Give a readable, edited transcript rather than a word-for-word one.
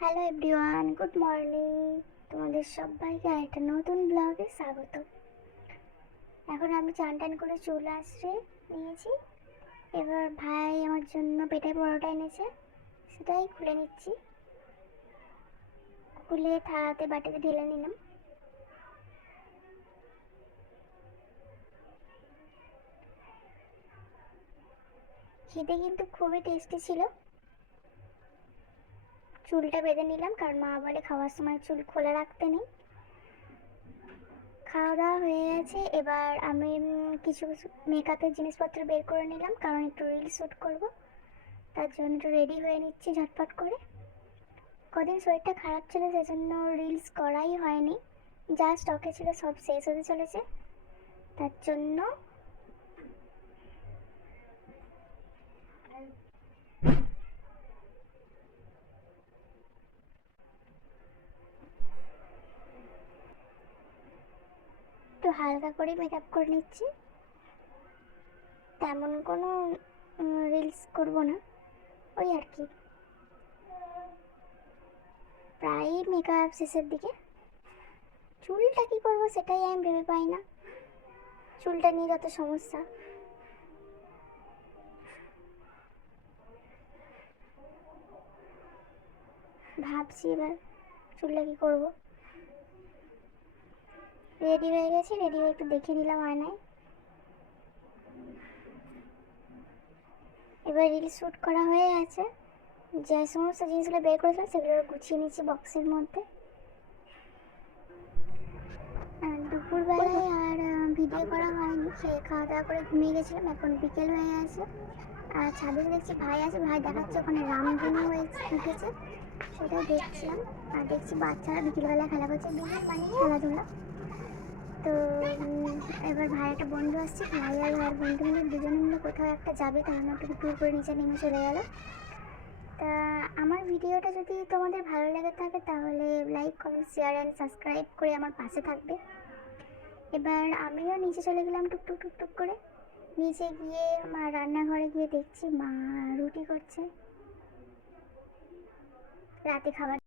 Hello everyone, good morning. তোমাদের সবাইকে আরেকটা নতুন ব্লগে স্বাগত। এখন আমি চান টান করে চুল আঁচড়ে নিয়েছি। এবার ভাই আমার জন্য পেটাই পরোটা এনেছে, সেটাই খুলে নিচ্ছি। খুলে থালাতে বাটিতে ঢেলে নিলাম। খেতে কিন্তু খুবই টেস্টি ছিল। চুলটা বেঁধে নিলাম, কারণ মা বলে খাওয়ার সময় চুল খোলা রাখতে নেই। খাওয়া দাওয়া হয়ে গেছে। এবার আমি কিছু মেকআপের জিনিসপত্র বের করে নিলাম, কারণ একটু রিল শ্যুট করব। তার জন্য একটু রেডি হয়ে নিচ্ছি ঝটপট করে। কদিন শরীরটা খারাপ ছিল, সেজন্য রিলস করাই হয়নি। যা স্টকে ছিল সব শেষ হতে চলেছে, তার জন্য একটু হালকা করে মেকআপ করে নিচ্ছি। তেমন কোনো রিলস করব না, ওই আর কি। প্রায় মেকআপ শেষের দিকে। চুলটা কী করবো সেটাই আমি ভেবে পাই না। চুলটা নিয়ে যত সমস্যা। ভাবছি এবার চুলটা কী করবো। রেডি হয়ে গেছি, রেডি হয়ে একটু দেখে নিলাম আয়নায়। এবার রিল শ্যুট করা হয়ে গেছে। যে সমস্ত জিনিসগুলো বের করেছিলাম সেগুলো গুছিয়ে নিচ্ছি বক্সের মধ্যে। দুপুরবেলায় আর ভিডিও করা হয়নি, খেয়ে খাওয়া দাওয়া করে ঘুমিয়ে গেছিলাম। এখন বিকেল হয়ে গেছে আর ছাদে দেখছি ভাই আছে, ভাই দেখাচ্ছে ওখানে রামধনু উঠেছে, সেটাই দেখছিলাম। আর দেখছি বাচ্চারা বিকেলবেলা খেলা করছে, খেলাধুলা। তো এবার ভাই একটা বন্ধু আসছে, ভাই আর ভাইয়ের বন্ধু মিলে দুজনে মিলে কোথাও একটা যাবে, তার জন্য একটু ট্যুর করে নিচে নেমে চলে গেল। তা আমার ভিডিওটা যদি তোমাদের ভালো লেগে থাকে তাহলে like, comment, share and subscribe করে আমার পাশে থাকবে। এবার আমিও নিচে চলে গেলাম টুকটুক টুকটুক করে। নিচে গিয়ে মা রান্নাঘরে গিয়ে দেখছি মা রুটি করছে রাতে খাবার।